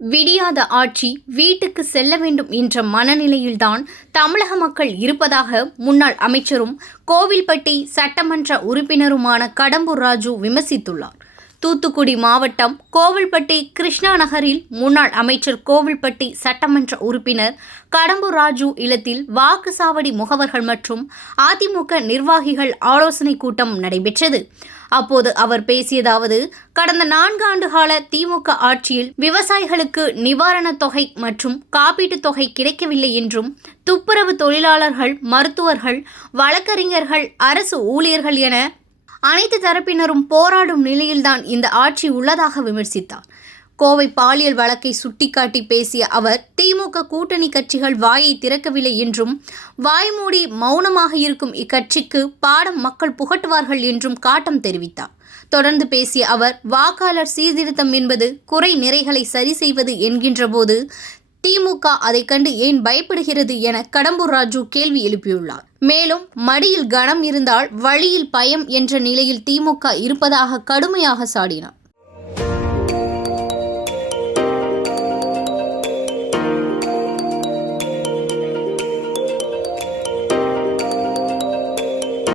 விடியாத ஆட்சி வீட்டுக்கு செல்ல வேண்டும் என்ற மனநிலையில்தான் தமிழக மக்கள் இருப்பதாக முன்னாள் அமைச்சரும் கோவில்பட்டி சட்டமன்ற உறுப்பினருமான கடம்பூர் ராஜு விமர்சித்துள்ளார். தூத்துக்குடி மாவட்டம் கோவில்பட்டி கிருஷ்ணா நகரில் முன்னாள் அமைச்சர் கோவில்பட்டி சட்டமன்ற உறுப்பினர் கடம்பூர் ராஜு இல்லத்தில் வாக்குச்சாவடி முகவர்கள் மற்றும் அதிமுக நிர்வாகிகள் ஆலோசனை கூட்டம் நடைபெற்றது. அப்போது அவர் பேசியதாவது, கடந்த 4 ஆண்டுகால திமுக ஆட்சியில் விவசாயிகளுக்கு நிவாரணத் தொகை மற்றும் காப்பீட்டுத் தொகை கிடைக்கவில்லை என்றும், துப்புரவு தொழிலாளர்கள், மருத்துவர்கள், வழக்கறிஞர்கள், அரசு ஊழியர்கள் என அனைத்து தரப்பினரும் போராடும் நிலையில்தான் இந்த ஆட்சி உள்ளதாக விமர்சித்தார். கோவை பாலியல் வழக்கை சுட்டிக்காட்டி பேசிய அவர், திமுக கூட்டணி கட்சிகள் வாயை திறக்கவில்லை என்றும், வாய்மூடி மௌனமாக இருக்கும் இக்கட்சிக்கு பாடம் மக்கள் புகட்டுவார்கள் என்றும் காட்டம் தெரிவித்தார். தொடர்ந்து பேசிய அவர், வாக்காளர் சீர்திருத்தம் என்பது குறை நிறைகளை சரி செய்வது என்கின்ற போது திமுக அதை கண்டு ஏன் பயப்படுகிறது என கடம்பூர் ராஜு கேள்வி எழுப்பியுள்ளார். மேலும், மடியில் கனம் இருந்தால் வழியில் பயம் என்ற நிலையில் திமுக இருப்பதாக கடுமையாக சாடினார்.